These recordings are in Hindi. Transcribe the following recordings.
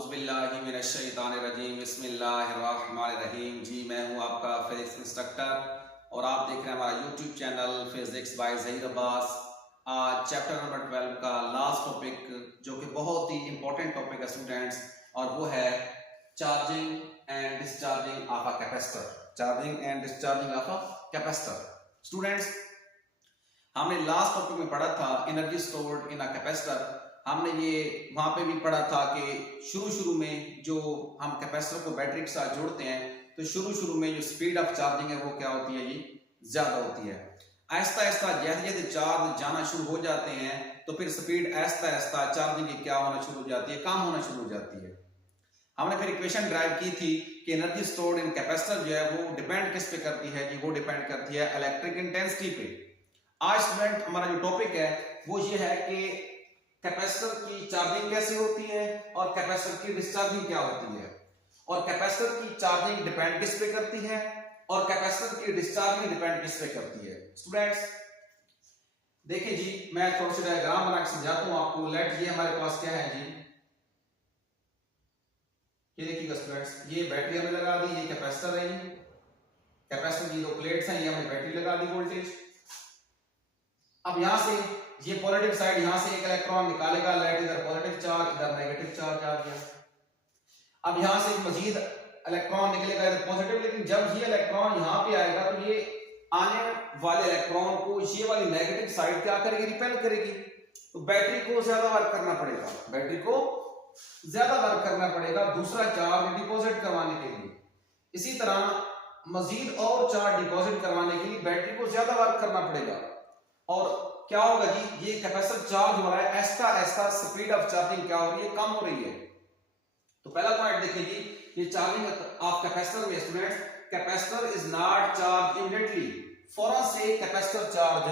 औज़ुबिल्लाहिमिनश्शैतानिर्रजीम बिस्मिल्लाहिर्रहमानिर्रहीम। जी मैं हूं आपका फिजिक्स इंस्ट्रक्टर और आप देख रहे हैं हमारा YouTube channel physics bye Zaheer Abbas. आज चैप्टर नंबर 12 का लास्ट टॉपिक जो कि बहुत ही इंपॉर्टेंट टॉपिक है स्टूडेंट्स, और वो है charging and discharging of a capacitor. Charging and discharging of a capacitor. Students, हमने लास्ट टॉपिक में पढ़ा था energy stored in a capacitor. हमने ये वहां पे भी पढ़ा था कि शुरू में जो हम कैपेसिटर को बैटरी के साथ जोड़ते हैं तो शुरू में जो स्पीड ऑफ चार्जिंग है वो क्या होती है, ये ज्यादा होती है। आहिस्ता आहिस्ता जैसे चार्ज जाना शुरू हो जाते हैं तो फिर स्पीड आहिस्ता आहिस्ता चार्जिंग की क्या होना शुरू हो जाती है, कम होना शुरू हो जाती है। हमने फिर इक्वेशन ड्राइव की थी कि एनर्जी स्टोर्ड इन कैपेसिटर जो है वो डिपेंड किस पे करती है जी, वो डिपेंड करती है इलेक्ट्रिक इंटेंसिटी पे। आज स्टूडेंट हमारा जो टॉपिक है वो ये है कि कैपेसिटर की चार्जिंग कैसे होती है और कैपेसिटर की डिस्चार्जिंग क्या होती है, और कैपेसिटर की चार्जिंग डिपेंड किस पे करती है और कैपेसिटर की डिस्चार्जिंग डिपेंड किस पे करती है। स्टूडेंट्स देखिए जी, मैं थोड़ा सा डायग्राम बना के समझाता हूं आपको। लेट ये हमारे पास क्या है जी, ये देखिएगा स्टूडेंट्स, ये बैटरी हमने लगा दी, ये कैपेसिटर है, कैपेसिटर की दो प्लेट्स हैं, ये हमने बैटरी लगा दी वोल्टेज। अब यहां से ये पॉजिटिव साइड, यहां से एक इलेक्ट्रॉन निकालेगा, लेट इधर पॉजिटिव चार्ज इधर नेगेटिव चार्ज आ गया। अब यहां से मजीद इलेक्ट्रॉन निकलेगा इधर पॉजिटिव, लेकिन जब ये इलेक्ट्रॉन यहां पे आएगा तो ये आने वाले इलेक्ट्रॉन को ये वाली नेगेटिव साइड क्या करेगी, रिपेल करेगी। तो बैटरी को ज्यादा वर्क करना पड़ेगा, बैटरी को ज्यादा वर्क करना पड़ेगा दूसरा चार्ज डिपॉजिट करवाने के लिए। इसी तरह मजीद और चार्ज डिपॉजिट करवाने के लिए बैटरी को ज्यादा वर्क करना पड़ेगा। और क्या होगा जी, ये कैपेसिटर चार्ज हो रहा है, ऐसा ऐसा स्पीड ऑफ चार्जिंग क्या हो रही है, कम हो रही है। तो पहला पॉइंट देखिए जी, ये चार्जिंग ऑफ कैपेसिटर में students, capacitor is not charge immediately. फौरन से कैपेसिटर चार्ज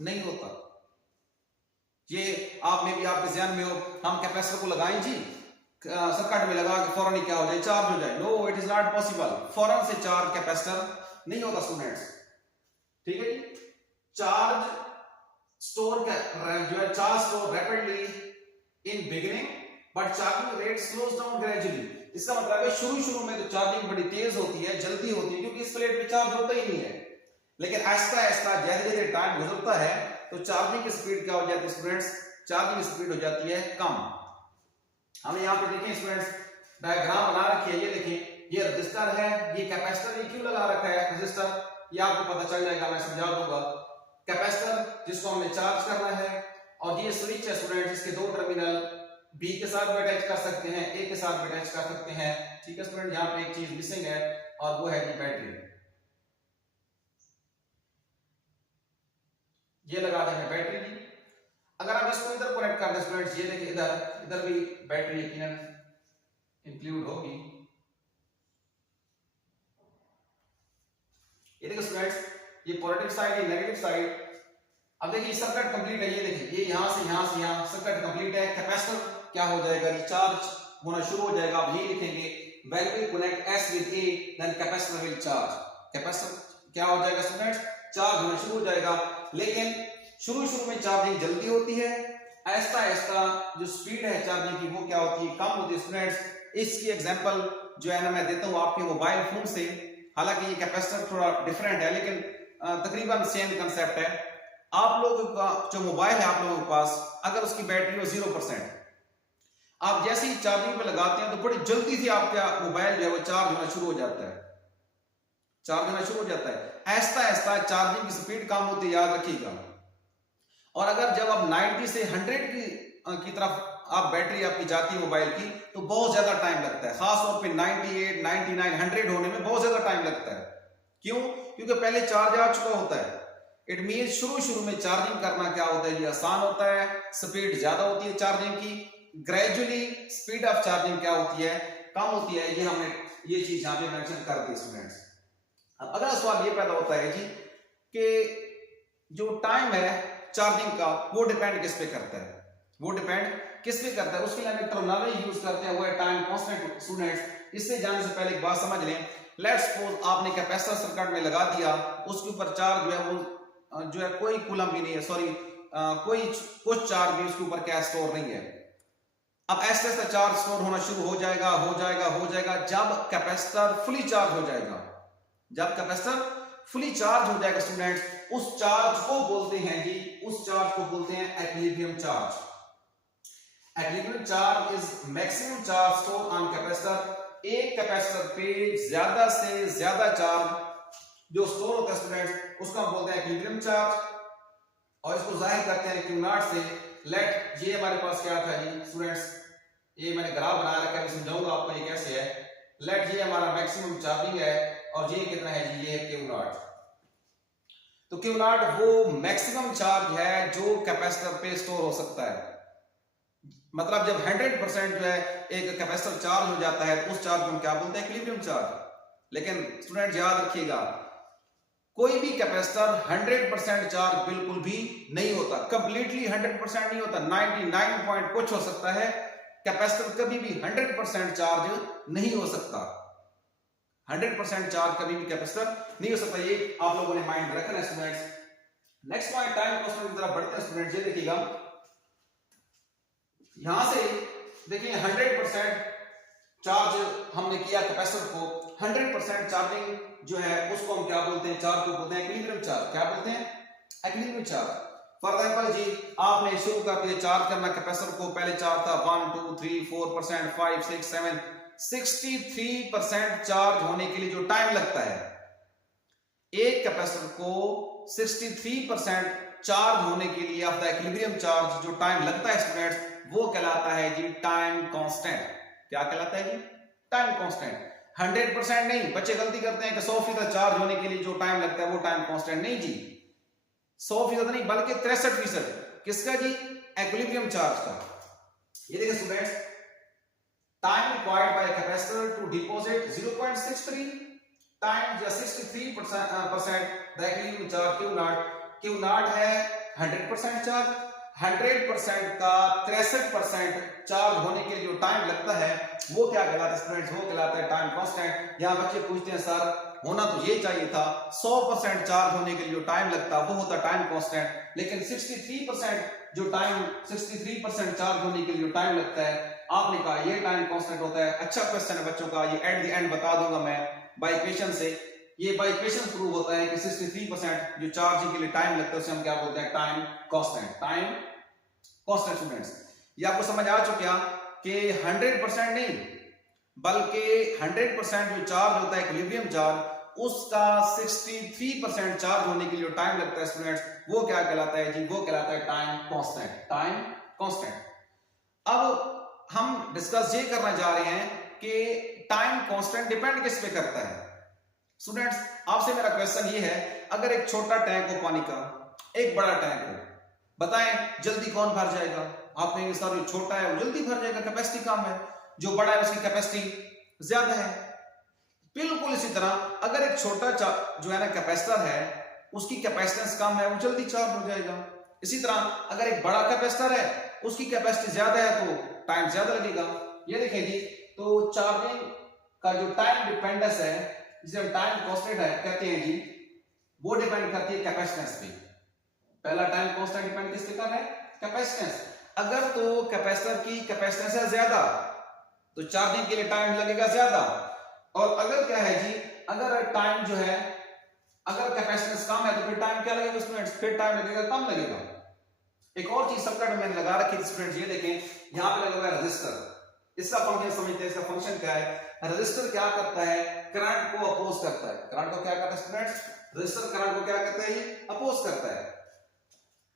नहीं होता। ये आप में भी आपके ध्यान में हो, हम कैपेसिटर को लगाएं जी सर्किट में लगा के फौरन ही क्या हो जाए, चार्ज हो जाए। No, it is not possible. फौरन से चार्ज कैपेसिटर नहीं होता स्टूडेंट्स, ठीक है जी। चार्ज स्टोर जो है, charge store rapidly in beginning but charging rate slows down gradually. इसका मतलब है शुरू में तो चार्जिंग बड़ी तेज होती है, जल्दी होती है, क्योंकि इस प्लेट पे चार्ज होता ही नहीं है। लेकिन आहिस्ता आहिस्ता जैसे टाइम गुजरता है तो चार्जिंग की स्पीड क्या हो जाती है स्टूडेंट्स, चार्जिंग की स्पीड हो जाती है कम। हमें यहाँ पे देखें स्टूडेंट्स, डायग्राम बना रखी है, ये देखें, ये रजिस्टर है, ये कैपेसिटर, ये क्यों लगा रखा है रजिस्टर, ये आपको पता चल जाएगा, मैं समझा दूंगा। कैपेसिटर जिसको हमने चार्ज करना है, और ये स्विच है स्टूडेंट्स, इसके दो टर्मिनल बी के साथ भी अटैच कर सकते हैं, ए के साथ भी अटैच कर सकते हैं, ठीक है स्टूडेंट। यहाँ पे एक चीज मिसिंग है और वो है कि बैटरी। ये लगा देंगे बैटरी भी। अगर आप इसको इधर कनेक्ट कर दें स्टूडेंट्स, ये देखिए इधर भी बैटरी यकीनन इंक्लूड होगी। ये देखिए स्टूडेंट्स, ये पॉजिटिव साइड, ये नेगेटिव साइड। अब देखिए सर्किट कंप्लीट है, ये देखिए, ये यहां से यहां सर्किट कंप्लीट है। कैपेसिटर क्या हो जाएगा, रिचार्ज होना शुरू हो जाएगा। अब ये लिखेंगे, when we connect S with A then capacitor will charge. Capacitor क्या हो जाएगा स्टूडेंट्स, चार्ज होना शुरू हो जाएगा। लेकिन शुरू में चार्जिंग जल्दी होती है, आहिस्ता आहिस्ता जो स्पीड है चार्जिंग की वो क्या होती है, कम होती है स्टूडेंट्स। इसकी एग्जांपल जो है ना मैं देता हूं आपके मोबाइल फोन से। हालांकि ये कैपेसिटर थोड़ा डिफरेंट है लेकिन तकरीबन सेम कंसेप्ट है। आप लोगों का जो मोबाइल है आप लोगों के पास, अगर उसकी बैटरी हो 0%, आप जैसे ही चार्जिंग पे लगाते हैं तो बड़ी जल्दी से आपका मोबाइल जो है वो चार्ज होना शुरू हो जाता है, चार्ज होना शुरू हो जाता है। आहिस्ता आहिस्ता चार्जिंग की स्पीड कम होती है, याद रखिएगा। और अगर जब आप 90 से 100 की तरफ आप बैटरी आपकी जाती है मोबाइल की तो बहुत ज्यादा टाइम लगता है, खासतौर पे 98, 99, 100 होने में बहुत ज्यादा टाइम लगता है। क्यों? क्योंकि पहले चार्ज आ चुका होता है। इट मींस शुरू में चार्जिंग करना क्या होता है, ये आसान होता है, स्पीड ज्यादा होती है चार्जिंग की। ग्रेजुअली स्पीड ऑफ चार्जिंग क्या होती है, कम होती है। ये हमने ये चीज यहाँ पे मेंशन कर दी स्टूडेंट्स। अब अगला सवाल ये पैदा होता है जी कि जो टाइम है चार्जिंग का वो डिपेंड किस पे करता है, वो डिपेंड किस पे करता है। उसके लिए हम टर्मिनोलॉजी यूज करते हैं, वो है टाइम कांस्टेंट। स्टूडेंट्स इससे जाने से पहले एक बात समझ लें। लेट्स सपोज आपने कैपेसिटर सर्किट में लगा दिया, उसके ऊपर चार्ज जो है वो जो है कोई कूलम भी नहीं है, सॉरी कोई कुछ चार्ज भी उसके ऊपर क्या स्टोर नहीं है। अब ऐसे ऐसे चार्ज स्टोर होना शुरू हो जाएगा जब कैपेसिटर फुली चार्ज हो जाएगा। जब कैपेसिटर फुली चार्ज हो जाएगा स्टूडेंट्स, उस चार्ज को बोलते हैं जी, उस चार्ज को बोलते हैं equilibrium charge. Equilibrium charge is maximum charge store on capacitor. एक कैपेसिटर पे ज्यादा से ज्यादा चार्ज जो स्टोर होता है स्टूडेंट्स, उसको हम बोलते हैं एक्विलिब्रियम चार्ज, और इसको जाहिर करते हैं Q नॉट से। लेट ये हमारे पास क्या था जी स्टूडेंट्स, ये मैंने ग्राफ बना रखा है, मैं समझाऊंगा आपको ये कैसे है। लेट ये हमारा मैक्सिमम चार्जिंग है और ये कितना है जी, ये है Q नॉट। तो Q नॉट वो मैक्सिमम चार्ज है जो कैपेसिटर पे स्टोर हो सकता है। मतलब जब 100% जो है एक कैपेसिटर चार्ज हो जाता है तो उस चार्ज को हम क्या बोलते हैं, इक्विलिब्रियम चार्ज। लेकिन स्टूडेंट याद रखिएगा, कोई भी कैपेसिटर 100% चार्ज बिल्कुल भी नहीं होता, कंप्लीटली 100% नहीं होता, 99 पॉइंट कुछ हो सकता है। कैपेसिटर कभी भी 100% चार्ज नहीं हो सकता, 100% चार्ज कभी भी कैपेसिटर नहीं हो सकता। ये आप लोगों ने माइंड में रखना है students. Next point, time constant की तरफ बढ़ते हैं स्टूडेंट्स। ये देखिएगा, यहां से देखिए 100% चार्ज हमने किया कैपेसिटर को, 100% चार्जिंग जो है उसको हम क्या बोलते हैं, चार्ज को बोलते हैं इक्विलिब्रियम चार्ज। क्या बोलते हैं, इक्विलिब्रियम चार्ज। फॉर एग्जांपल जी, आपने शुरू कर दिया चार्ज करना कैपेसिटर को, पहले चार्ज था 1 2 3 4%, 5 6 7, 63% चार्ज होने के लिए जो टाइम लगता है, एक कैपेसिटर को 63% चार्ज होने के लिए ऑफ द इक्विलिब्रियम चार्ज जो टाइम लगता है स्टूडेंट्स, वो कहलाता है जी टाइम कांस्टेंट। क्या कहलाता है जी, टाइम कांस्टेंट। 100% नहीं, बच्चे गलती करते हैं कि 100% चार्ज होने के लिए जो टाइम लगता है वो टाइम कांस्टेंट नहीं जी, 100% नहीं बल्कि 63%। किसका जी, इक्विलिब्रियम चार्ज का। ये देखिए students, time required by capacitor to deposit 0.63 times या 63% the equilibrium charge Q naught. Q naught है 100% चार्ज, 100% का 63% चार्ज होने के लिए जो टाइम लगता है वो क्या कहलाता है स्टूडेंट्स, वो कहलाता है टाइम कांस्टेंट। यहां बच्चे पूछते हैं सर होना तो ये चाहिए था 100% चार्ज होने के लिए जो टाइम लगता वो होता टाइम कांस्टेंट, लेकिन 63% जो टाइम 63% चार्ज होने के लिए जो टाइम लगता है आपने कहा ये टाइम कांस्टेंट होता है। अच्छा क्वेश्चन है बच्चों का, ये एट द एंड बता दूंगा मैं बाय इक्वेशन से। ये बाय इक्वेशन प्रूव होता है कि 63% जो चार्जिंग के लिए टाइम लगता है उसे हम क्या बोलते हैं, time constant. Time constant students, ये आपको समझ आ चुका कि 100% नहीं बल्कि 100% जो चार्ज होता है इक्विलिब्रियम चार्ज, उसका 63% चार्ज होने के लिए जो टाइम लगता है स्टूडेंट्स वो क्या कहलाता है जी, वो कहलाता है टाइम कांस्टेंट। Time constant. अब हम डिस्कस ये करना जा रहे हैं कि टाइम कांस्टेंट डिपेंड किस पे करता है स्टूडेंट्स। आपसे मेरा क्वेश्चन ये है, अगर एक छोटा टैंक हो पानी का, एक बड़ा टैंक हो, बताएं जल्दी कौन भर जाएगा? आप कहेंगे सर जो छोटा है वो जल्दी भर जाएगा, कैपेसिटी कम है, जो बड़ा है उसकी कैपेसिटी ज्यादा है। बिल्कुल इसी तरह अगर एक छोटा जो है ना कैपेसिटर है, उसकी कैपेसिटेंस कम है, वो जल्दी चार्ज हो जाएगा। इसी तरह अगर एक बड़ा कैपेसिटर है, उसकी कैपेसिटी ज्यादा है तो टाइम ज्यादा लगेगा। ये देखिए जी, तो चार्जिंग का जो टाइम डिपेंडेंस है, जिसे हम टाइम कांस्टेंट है कहते हैं जी, वो डिपेंड करती है कैपेसिटेंस पे। पहला टाइम कांस्टेंट डिपेंड किस पे कर रहा है, कैपेसिटेंस। अगर तो कैपेसिटर की कैपेसिटेंस है ज्यादा तो चार्जिंग के लिए टाइम लगेगा ज्यादा, और अगर क्या है जी, अगर टाइम जो है, अगर कैपेसिटेंस कम है तो फिर टाइम क्या लगेगा स्टूडेंट्स, फिर टाइम लगेगा कम लगेगा। एक और चीज सर्किट में मैंने लगा रखी है स्टूडेंट्स, ये देखें यहां पे लगा हुआ है रजिस्टर। इसका फंक्शन समझते हैं, इसका फंक्शन क्या है। रजिस्टर क्या करता है, करंट को अपोज करता है। करंट को क्या करता है स्टूडेंट्स, रजिस्टर करंट को क्या करता है, ये अपोज करता है।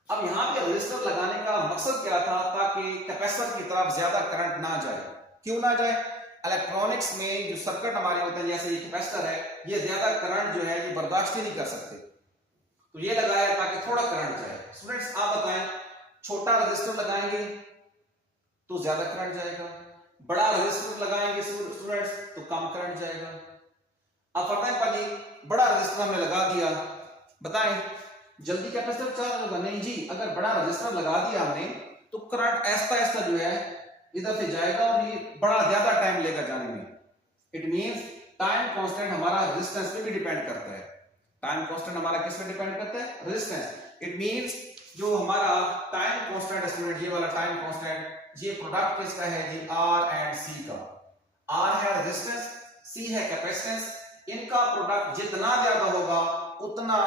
अब यहां पे रजिस्टर लगाने का मकसद क्या था, ताकि कैपेसिटर की तरफ ज्यादा करंट ना जाए। क्यों ना जाए, इलेक्ट्रॉनिक्स में जो सर्किट हमारे होते हैं, जैसे ये कैपेसिटर है, ये ज्यादा करंट जो है ये बर्दाश्त ही नहीं कर सकते, तो ये लगाया ताकि थोड़ा करंट जाए। स्टूडेंट्स आप बताएं, छोटा रजिस्टर लगाएंगे तो ज्यादा करंट जाएगा, बड़ा रजिस्टर लगाएंगे स्टूडेंट्स तो कम करंट जाएगा। अब फटाफट बड़ा रजिस्टर हमने लगा दिया, बताएं जल्दी कैपेसिटर चार्ज होगा? नहीं जी, अगर बड़ा रजिस्टर लगा दिया हमने तो करंट ऐसा ऐसा जो है इधर से जाएगा और ये बड़ा ज्यादा टाइम लेगा जाने में। इट मींस टाइम कांस्टेंट हमारा रेजिस्टेंस पे भी डिपेंड करता है। टाइम कांस्टेंट हमारा किस पे डिपेंड करता है, रेजिस्टेंस। इट मींस जो हमारा टाइम कांस्टेंट स्टूडेंट, ये वाला टाइम कांस्टेंट, ये प्रोडक्ट किसका है जी, आर एंड सी का। आर है रेजिस्टेंस, सी है कैपेसिटेंस। इनका प्रोडक्ट जितना ज्यादा होगा उतना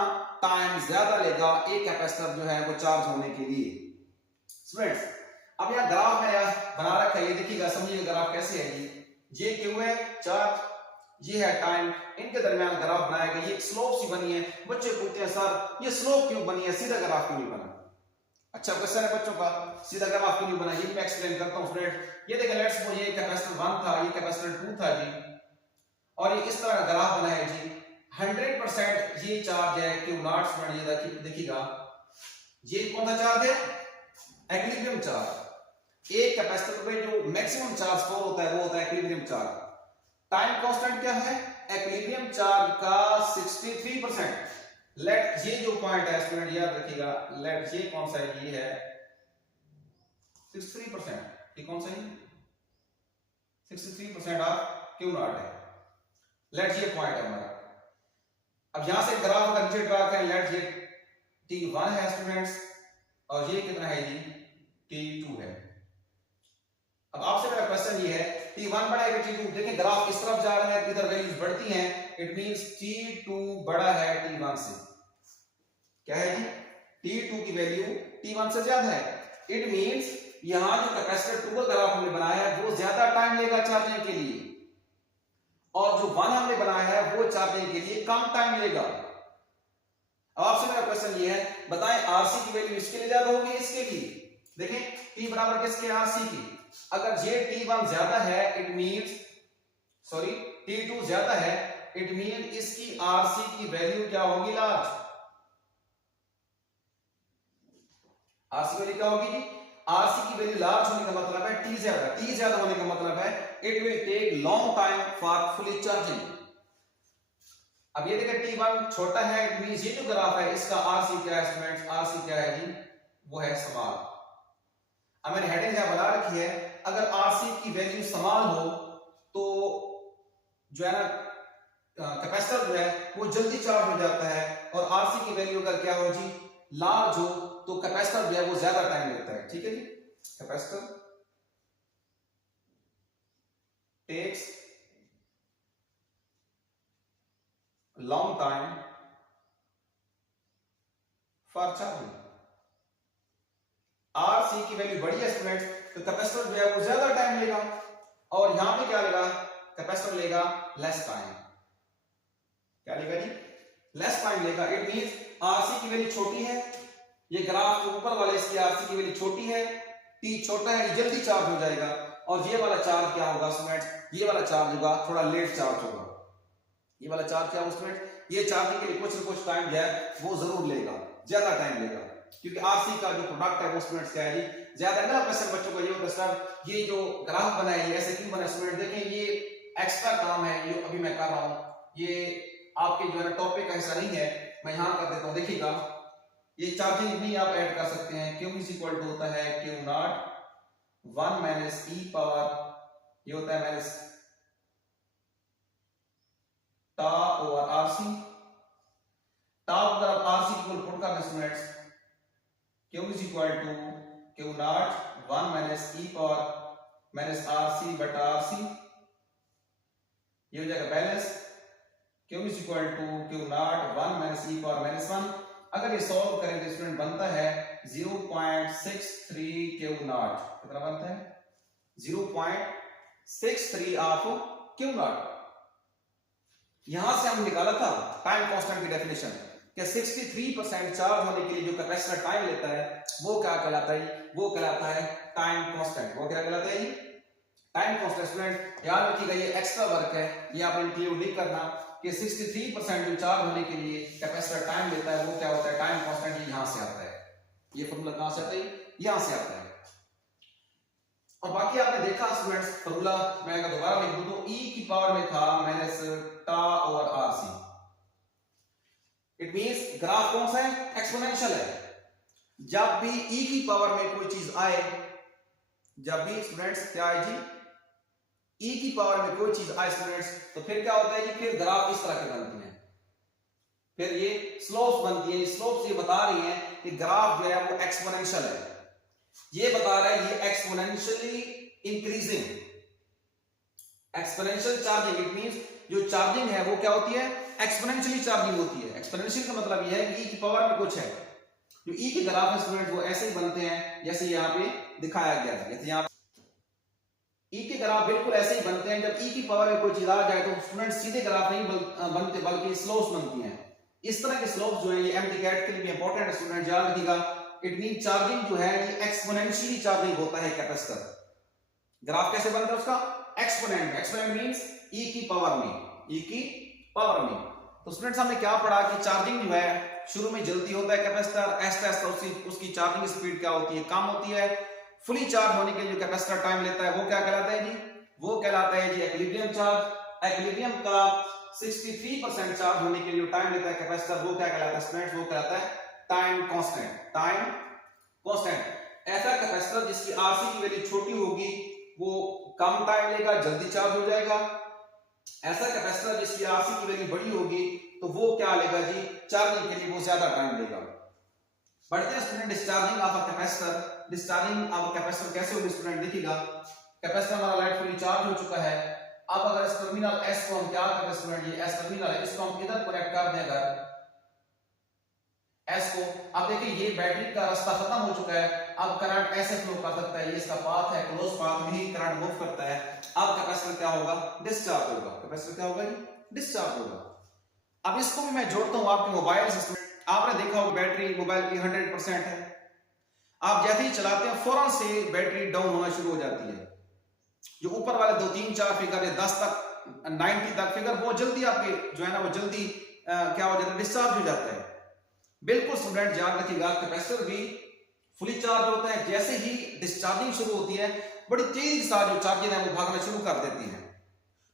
टाइम ज्यादा लेगा एक कैपेसिटर जो है वो चार्ज होने के लिए। स्टूडेंट्स अब यहाँ ग्राफ में बना रखा है, ये देखिएगा, समझिएगा ग्राफ कैसे है जी। ये क्यू है चार्ज, ये है टाइम, इनके दरमियान ग्राफ बनाया गया। ये स्लोप सी बनी है। बच्चे पूछते हैं सर ये स्लोप क्यों बनी है, सीधा ग्राफ क्यों नहीं बना? अच्छा क्वेश्चन है बच्चों का, सीधा ग्राफ क्यों नहीं बना, ये मैं एक्सप्लेन करता हूं स्टूडेंट। ये देखिए लेट्स सपोज ये कैपेसिटर 1 था, ये कैपेसिटर 2 था जी, और ये इस तरह ग्राफ बना है जी। 100% ये चार्ज है क्यू नॉट स्टूडेंट। ये देखिएगा ये कौन सा चार्ज है, इक्विलिब्रियम चार्ज। एक कैपेसिटर पे जो मैक्सिमम चार्ज स्टोर होता है वो होता है इक्विलिब्रियम चार्ज। टाइम कांस्टेंट क्या है, इक्विलिब्रियम चार्ज का 63%। लेट ये जो पॉइंट है स्टूडेंट याद रखिएगा, लेट ये कौन सा है, ये है 63%। ये कौन सा है, 63% ऑफ क्यू नॉट है। लेट ये पॉइंट है हमारा। अब यहां से ग्राफ का नीचे ड्रा करें, लेट ये T1 है स्टूडेंट्स, और ये कितना है जी, T2 है। अब आपसे मेरा क्वेश्चन ये है, T1 बड़ा है कि T2? देखिए ग्राफ इस तरफ जा रहा है, इधर वैल्यूज बढ़ती हैं, इट मींस T2 बड़ा है T1 से। क्या है जी, T2 की वैल्यू T1 से ज्यादा है। इट मींस यहां जो कैपेसिटर 2 का ग्राफ हमने बनाया है वो ज्यादा टाइम लेगा चार्जिंग के लिए, और जो 1 हमने बनाया है वो चार्जिंग के लिए कम टाइम लेगा। अब आपसे मेरा क्वेश्चन ये है, बताएं आरसी की वैल्यू इसके लिए ज्यादा होगी इसके लिए? देखें T बराबर किसके, आरसी की। अगर ये T1 ज्यादा है इट मींस, सॉरी T2 ज्यादा है, इट मीन इसकी आरसी की वैल्यू क्या होगी, लार्ज। आरसी वैल्यू क्या होगी जी, आरसी की वैल्यू लार्ज होने का मतलब है T ज्यादा। T ज्यादा होने का मतलब है it will take long time for fully charging. अब ये देखिए T1 छोटा है, इट मींस ये जो ग्राफ है इसका आरसी क्या है स्टूडेंट्स, आरसी क्या है जी, वो है स्मॉल। अब मैंने हेडिंग यहां बना रखी है, अगर आरसी की वैल्यू स्मॉल हो तो जो है ना कैपेसिटर जो है वो जल्दी चार्ज हो जाता है, और आरसी की वैल्यू अगर क्या हो जी, लार्ज हो, तो कैपेसिटर जो है वो ज्यादा टाइम लेता है। ठीक है जी, capacitor takes long time for charging. RC की वैल्यू बड़ी है स्टूडेंट्स, तो कैपेसिटर जो है वो ज्यादा टाइम लेगा, और यहां पे क्या लेगा, कैपेसिटर लेगा लेस टाइम। क्या लेगा जी, लेस टाइम लेगा। इट मींस आरसी की वैल्यू छोटी है, ये ग्राफ के ऊपर वाले इसकी आरसी की वैल्यू छोटी है, टी छोटा है, ये जल्दी चार्ज हो जाएगा, और ये वाला चार्ज क्या होगा स्टूडेंट्स, ये वाला चार्ज होगा थोड़ा लेट चार्ज होगा। ये वाला चार्ज क्या होगा स्टूडेंट, ये चार्जिंग के लिए कुछ न कुछ टाइम जो है वो जरूर लेगा, ज्यादा टाइम लेगा, क्योंकि आरसी का जो प्रोडक्ट है वो स्टूडेंट्स क्या है जी, ज्यादा। अगला क्वेश्चन बच्चों को ये होता है सर ये जो ग्राफ बना है ये ऐसे क्यों बना स्टूडेंट? देखें ये एक्स्ट्रा काम है, ये अभी मैं कर रहा हूं, ये आपके जो है टॉपिक का हिस्सा नहीं है, मैं यहां कर देता हूं। देखिएगा ये चार्जिंग भी आप ऐड कर सकते हैं। Q इज इक्वल टू होता है Q naught 1 minus e power, ये होता है माइनस टा ओवर आरसी। टा अगर आरसी इक्वल पुट कर दें students, Q is equal to Q naught 1 minus e power minus RC बटा आरसी, ये हो जाएगा balance. Q is equal to Q naught 1 minus e power minus 1। अगर ये सॉल्व करें तो स्टूडेंट बनता है 0.63 Q नॉट। कितना बनता है, 0.63 ऑफ Q नॉट। यहां से हम निकाला था टाइम कांस्टेंट की डेफिनेशन कि 63% चार्ज होने के लिए जो कैपेसिटर टाइम लेता है वो क्या कहलाता है, वो कहलाता है टाइम कांस्टेंट। वो क्या कहलाता है, टाइम कांस्टेंट। स्टूडेंट याद रखिएगा ये एक्स्ट्रा वर्क है, ये आपने इंक्लूड नहीं करना कि 63% जो चार्ज होने के लिए कैपेसिटर टाइम लेता है वो क्या होता है, टाइम कांस्टेंट। यहां से आता है, ये फॉर्मूला कहां से आता है, यहां से आता है। और बाकी आपने देखा स्टूडेंट्स फॉर्मूला मैं अगर दोबारा लिख दूं तो e की पावर में था माइनस टा over RC. It means graph कौन सा है, एक्सपोनेंशियल है। जब भी e की पावर में कोई चीज आए, जब भी स्टूडेंट्स क्या आए जी, e की पावर में कोई चीज आए स्टूडेंट्स, तो फिर क्या होता है कि फिर ग्राफ इस तरह के बनती हैं, फिर ये स्लोप्स बनती है। स्लोप्स ये बता रही हैं कि ग्राफ जो है वो एक्सपोनेंशियल है। ये बता रहा है ये exponentially increasing, exponential charging, it means जो चार्जिंग है वो क्या होती है, एक्सपोनेंशियली चार्जिंग होती है। एक्सपोनेंशियल का मतलब ये है कि e की पावर में कुछ है। जो e के ग्राफ है स्टूडेंट वो ऐसे ही बनते हैं जैसे यहाँ पे दिखाया गया है। जैसे यहाँ e के ग्राफ बिल्कुल ऐसे ही बनते हैं, जब e की पावर में कोई चीज आ जाए तो स्टूडेंट सीधे ग्राफ नहीं बनते बल्कि स्लोप्स बनती हैं। इस तरह के स्लोप्स जो है ये एमटीकैट के लिए भी इंपॉर्टेंट है स्टूडेंट, याद रखिएगा। इट मीन चार्जिंग जो है ये एक्सपोनेंशियली चार्जिंग होता है कैपेसिटर। ग्राफ कैसे बनता है उसका, एक्सपोनेंट, एक्सपोनेंट मींस e की पावर में, e की पावर में। तो स्टूडेंट्स हमने क्या पढ़ा कि चार्जिंग जो है शुरू में जल्दी होता है कैपेसिटर, ऐसा उसकी चार्जिंग स्पीड क्या होती है, कम होती है। फुली चार्ज होने के लिए जो कैपेसिटर टाइम लेता है वो क्या कहलाता है जी, वो कहलाता है जी इक्विलिब्रियम चार्ज। इक्विलिब्रियम का 63% चार्ज होने के लिए टाइम लेता है कैपेसिटर, वो क्या कहलाता है स्टूडेंट्स, वो कहलाता है टाइम कांस्टेंट, टाइम कांस्टेंट। ऐसा कैपेसिटर जिसकी आरसी की वैल्यू छोटी होगी वो कम टाइम लेगा, जल्दी चार्ज हो जाएगा। ऐसा कैपेसिटर जिसकी आरसी की वैल्यू बड़ी होगी तो वो क्या लेगा जी, चार्जिंग के लिए वो ज्यादा टाइम लेगा। बढ़ते हैं student discharging of a capacitor. Discharging of a capacitor कैसे होगी स्टूडेंट, देखिएगा कैपेसिटर हमारा लाइटफुली चार्ज हो चुका है। अब अगर इस टर्मिनल S को हम क्या करते हैं स्टूडेंट, ये S टर्मिनल है, इसको हम इधर कनेक्ट कर दें अगर S को। अब देखिए ये बैटरी का रास्ता खत्म हो चुका है, अब करंट ऐसे फ्लो कर सकता है, ये इसका पाथ है, क्लोज पाथ में ही करंट मूव करता है। अब कैपेसिटर क्या होगा, डिस्चार्ज होगा। कैपेसिटर क्या होगा जी, डिस्चार्ज होगा। अब इसको भी मैं जोड़ता हूं आपके मोबाइल से। आपने देखा होगा बैटरी मोबाइल की 100% है, आप जैसे ही चलाते हैं फौरन से बैटरी डाउन होना शुरू हो जाती है। जो ऊपर वाले 2 3 4 फिगर है 10 तक 90 तक फिगर बहुत जल्दी आपके जो है ना वो जल्दी क्या हो जाता है, डिस्चार्ज हो जाता है। बिल्कुल स्टूडेंट याद रखिएगा कैपेसिटर भी फुली चार्ज होता है, जैसे ही डिस्चार्जिंग शुरू होती है बड़ी तेजी के साथ जो चार्जिंग है वो भागना शुरू कर देती है।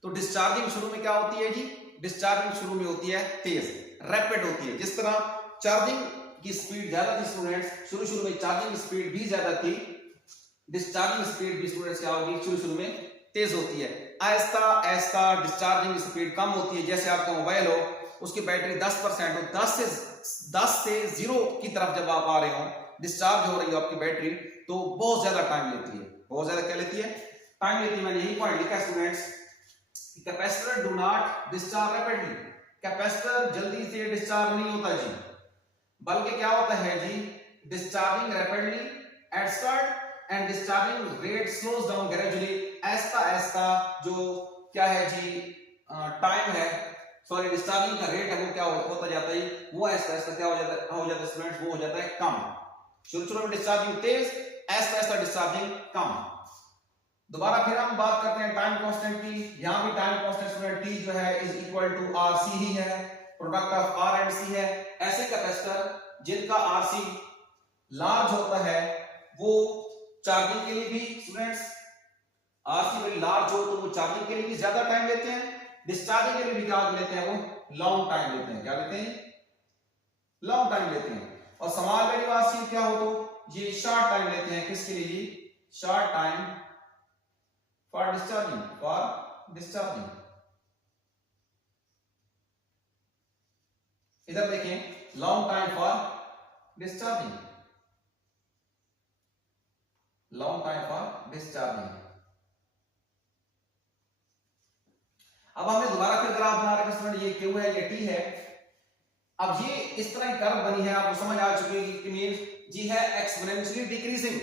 तो डिस्चार्जिंग शुरू में क्या होती है जी, डिस्चार्जिंग शुरू में होती है तेज, रैपिड होती है। जिस तरह चार्जिंग की स्पीड ज्यादा थी स्टूडेंट्स, शुरू में चार्जिंग स्पीड भी ज्यादा थी, डिस्चार्जिंग स्पीड भी स्टूडेंट्स क्या होगी, शुरू में तेज होती है। आहिस्ता आहिस्ता डिस्चार्जिंग स्पीड कम होती है। जैसे आपका मोबाइल हो, उसकी बैटरी 10% हो, 10 से 0 की तरफ जब आप आ रहे हो, डिस्चार्ज हो रही है आपकी बैटरी, तो बहुत ज्यादा टाइम लेती है। बहुत ज्यादा क्या लेती है, टाइम लेती है। मैंने यही पॉइंट लिखा students, capacitor do not discharge rapidly. Capacitor जल्दी से डिस्चार्ज नहीं होता जी, बल्कि क्या होता है जी, discharging rapidly at start and discharging rate slows down gradually. ऐसा ऐसा जो क्या है जी टाइम है, सॉरी डिस्चार्जिंग का रेट है वो क्या होता जाता है, वो ऐसा ऐसा क्या हो जाता है स्टूडेंट्स, वो हो जाता है कम। शुरू में डिस्चार्जिंग तेज, ऐसा ऐसा डिस्चार्जिंग कम। दोबारा फिर हम बात करते हैं टाइम कांस्टेंट की। यहां भी टाइम कांस्टेंट स्टूडेंट टी जो है इज इक्वल टू आरसी ही है, प्रोडक्ट ऑफ आर एंड सी है। ऐसे कैपेसिटर जिनका आरसी लार्ज होता है वो चार्जिंग के लिए भी स्टूडेंट्स, आरसी वेरी लार्ज हो तो वो चार्जिंग के लिए भी ज्यादा टाइम लेते हैं, डिस्चार्जिंग के लिए भी क्या लेते हैं, वो लॉन्ग टाइम लेते हैं। क्या लेते हैं, लॉन्ग टाइम लेते हैं। और स्मॉल वैल्यू आरसी क्या हो तो ये शॉर्ट टाइम लेते हैं। किसके लिए जी, short time for discharging, for discharging. इधर देखें, long time for discharging, long time for discharging. अब हमने दोबारा फिर ग्राफ बना रखा स्टूडेंट, ये क्यू है, ये टी है। अब ये इस तरह की कर्व बनी है, आपको समझ आ चुकी है कि मीन जी है एक्सपोनेंशियली डिक्रीजिंग।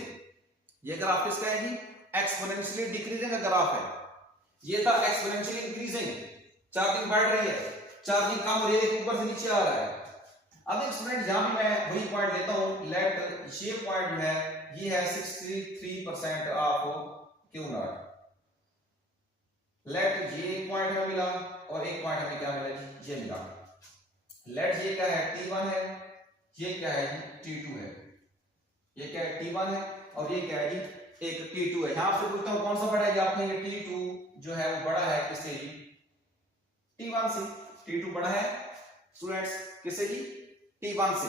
ये ग्राफ किसका है जी, एक्सपोनेंशियली डिक्रीजिंग का ग्राफ है। ये था एक्सपोनेंशियली इंक्रीजिंग, चार्जिंग बढ़ रही है, चार्जिंग कम हो रही है, ऊपर से नीचे आ रहा है। अब एक स्टूडेंट यहां भी मैं वही पॉइंट लेता हूं, लेट ये पॉइंट जो है ये है 63% ऑफ क्यू नॉट। लेट ये एक पॉइंट हमें मिला और एक पॉइंट हमें क्या मिला जी, ये मिला। लेट ये क्या है, T1 है, ये क्या है जी, T2 है। ये क्या है, T1 है और ये क्या है जी, एक T2 है। यहां से पूछता हूं कौन सा बड़ा है, आपने ये T2 जो है वो बड़ा है किससे जी, T1 से। T2 बड़ा है स्टूडेंट्स किससे जी, T1 से।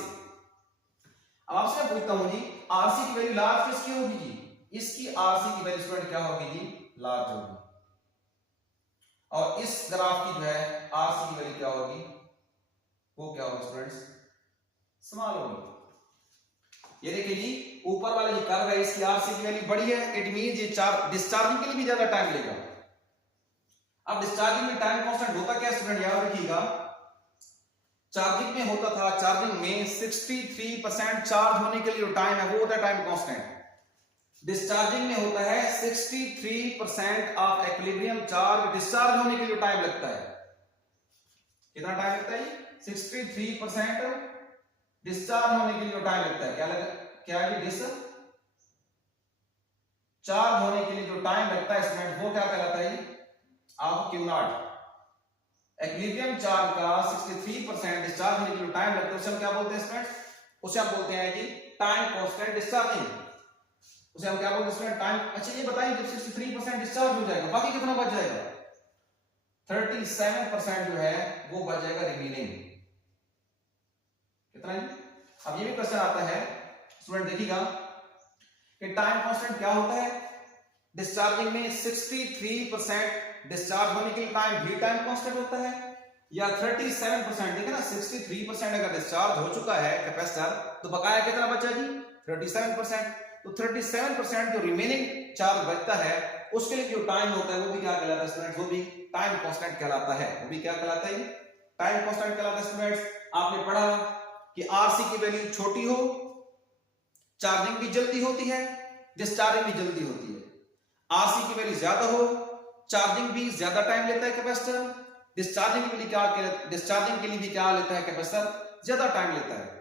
अब आपसे मैं पूछता हूं जी आरसी की वैल्यू लार्ज किसकी होगी जी, इसकी आरसी की वैल्यू स्टूडेंट क्या होगी जी, लार्ज होगी। और इस ग्राफ की जो है आरसी की वैल्यू क्या होगी, वो क्या होगी स्टूडेंट्स, स्मॉल होगी। ये देखिए जी, ऊपर वाला ये कर्व है, इसकी आरसी की वैल्यू बड़ी है, इट मींस ये डिस्चार्जिंग के लिए भी ज्यादा टाइम लेगा। अब डिस्चार्जिंग में टाइम कांस्टेंट होता क्या स्टूडेंट, याद रखिएगा, चार्जिंग में होता था, चार्जिंग में 63% चार्ज होने के लिए जो टाइम है वो होता है टाइम कांस्टेंट। डिस्चार्जिंग में होता है 63% ऑफ इक्विलिब्रियम चार्ज डिस्चार्ज होने के लिए टाइम लगता है। कितना टाइम लगता है? 63% डिस्चार्ज होने के लिए टाइम लगता है। क्या है डिस्चार्ज होने के लिए जो टाइम लगता है स्टूडेंट, वो क्या कहलाता है? Of Q not. Equilibrium charge का 63% डिस्चार्ज होने के लिए टाइम लगता है, उसे हम क्या बोलते हैं स्टूडेंट? उसे हम बोलते हैं जी टाइम कांस्टेंट डिस्चार्जिंग। उसे हम क्या बोलते हैं स्टूडेंट? टाइम। अच्छा ये बताइए, जब 63% डिस्चार्ज हो जाएगा, बाकी कितना बच जाएगा? 37% जो है वो बच जाएगा रिमेनिंग। कितना है? अब ये भी क्वेश्चन आता है स्टूडेंट, देखिएगा कि टाइम कांस्टेंट क्या होता है। डिस्चार्जिंग में 63% डिस्चार्ज होने के लिए टाइम भी टाइम कांस्टेंट होता है, या 37%? देखिए ना, 63% अगर डिस्चार्ज हो चुका है कैपेसिटर, तो बकाया कितना बचा जी? 37%। तो 37% जो रिमेनिंग चार्ज बचता है उसके लिए जो टाइम होता है वो भी क्या कहलाता है स्टूडेंट्स? वो भी टाइम कांस्टेंट कहलाता है। वो भी क्या कहलाता है? टाइम कांस्टेंट कहलाता है स्टूडेंट्स। आपने पढ़ा कि आरसी की वैल्यू छोटी हो, चार्जिंग भी जल्दी होती है, डिस्चार्जिंग भी जल्दी होती है। आरसी की वैल्यू ज्यादा हो, चार्जिंग भी ज्यादा टाइम लेता है कैपेसिटर, डिस्चार्जिंग के लिए क्या लेता है कैपेसिटर? ज्यादा टाइम लेता है।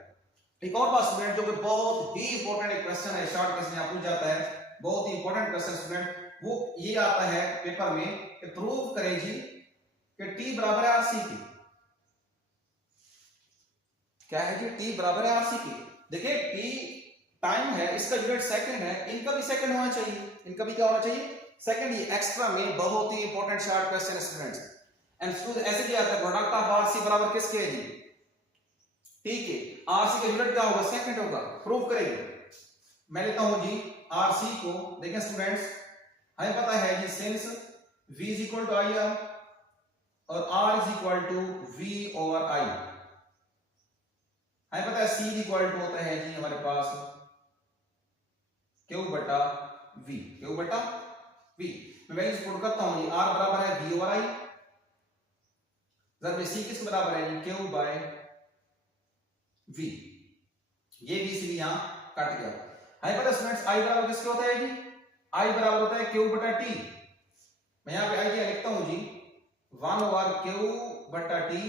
एक और बात स्टूडेंट, जो कि बहुत ही इंपॉर्टेंट एक क्वेश्चन है, शॉर्ट क्वेश्चन यहाँ पूछ जाता है, बहुत ही इंपॉर्टेंट क्वेश्चन स्टूडेंट, वो ये आता है पेपर में कि प्रूव करें जी कि टी बराबर है आरसी की। क्या है जी? टी बराबर है आरसी की। देखिए टी टाइम है, इसका यूनिट सेकंड है, इनका भी सेकंड होना चाहिए, इनका भी क्या होना चाहिए? सेकंड। ये एक्स्ट्रा में बहुत ही important short question students. And student ऐसे क्या आता है, प्रोडक्ट ऑफ आरसी बराबर किसके है जी? ठीक है, आरसी का यूनिट क्या होगा? सेकंड होगा। प्रूव करेंगे। मैं लेता हूं जी आरसी को। देखिए स्टूडेंट्स, हमें पता है जी since v is equal to I R और r is equal to v over i, हमें पता है c इज इक्वल टू होता है जी हमारे पास q बटा v, q बटा v। मैं वैल्यूज पुट करता हूं जी, r बराबर है v ओवर i, जब c किसके बराबर है जी? q by v। ये v से भी यहां कट गया। हमें पता है स्टूडेंट्स i बराबर किसके होता है जी? i बराबर होता है q बटा t। मैं यहां पे i क्या लिखता हूं जी? 1 ओवर q बटा t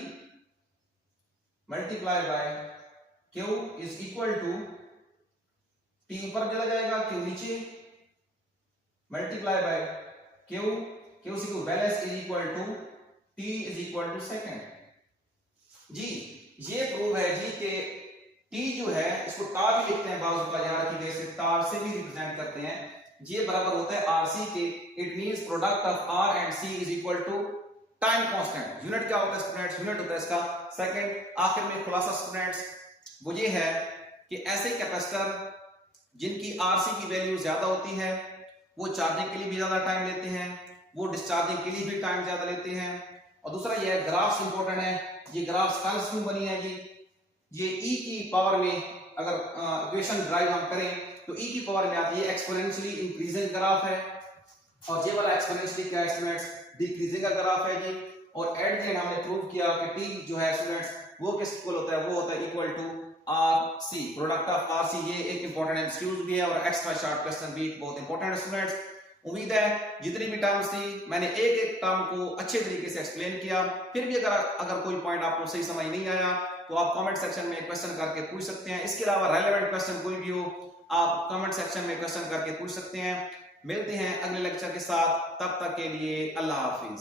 multiply by q is equal to, t ऊपर चला जाएगा, q नीचे, मल्टीप्लाई बाय q से balance is equal to t is equal to second. जी ये प्रूव है जी कि t जो है इसको तार भी लिखते हैं, बाजू का याद रखिए, इसे तार से भी रिप्रेजेंट करते हैं। ये बराबर होता है rc के। It means product of r and c is equal to time constant. Unit क्या होता है स्टूडेंट्स? यूनिट होता है इसका सेकंड। आखिर में खुलासा स्टूडेंट्स वो ये है कि ऐसे कैपेसिटर जिनकी rc की वैल्यू ज्यादा होती है वो चार्जिंग के लिए भी ज्यादा टाइम लेते हैं, वो डिस्चार्जिंग के लिए भी टाइम ज्यादा लेते हैं। और दूसरा ये है ग्राफ्स इंपॉर्टेंट है। ये ग्राफ्स कल क्यों बनी है जी? ये e की पावर में अगर इक्वेशन ड्राइव हम करें तो e की पावर में आती है एक्सपोनेंशियली इंक्रीजिंग ग्राफ है, और ये वाला एक्सपोनेंशियली क्या है स्टूडेंट्स? डिक्रीजिंग का ग्राफ है जी। और एट द एंड हमने प्रूव किया कि t जो है स्टूडेंट्स वो किस इक्वल होता है? वो होता है equal to rc, product of rc। ये एक इंपॉर्टेंट एमसीक्यूज भी है और एक्स्ट्रा शॉर्ट क्वेश्चन भी बहुत इंपॉर्टेंट स्टूडेंट्स। उम्मीद है जितनी भी टर्म्स थी मैंने एक एक टर्म को अच्छे तरीके से एक्सप्लेन किया। फिर भी अगर कोई पॉइंट आपको सही समझ नहीं आया तो आप कमेंट सेक्शन में क्वेश्चन करके पूछ सकते हैं। इसके अलावा रेलेवेंट क्वेश्चन कोई भी हो आप कमेंट सेक्शन में क्वेश्चन करके पूछ सकते हैं। मिलते हैं अगले लेक्चर के साथ, तब तक के लिए अल्लाह हाफिज।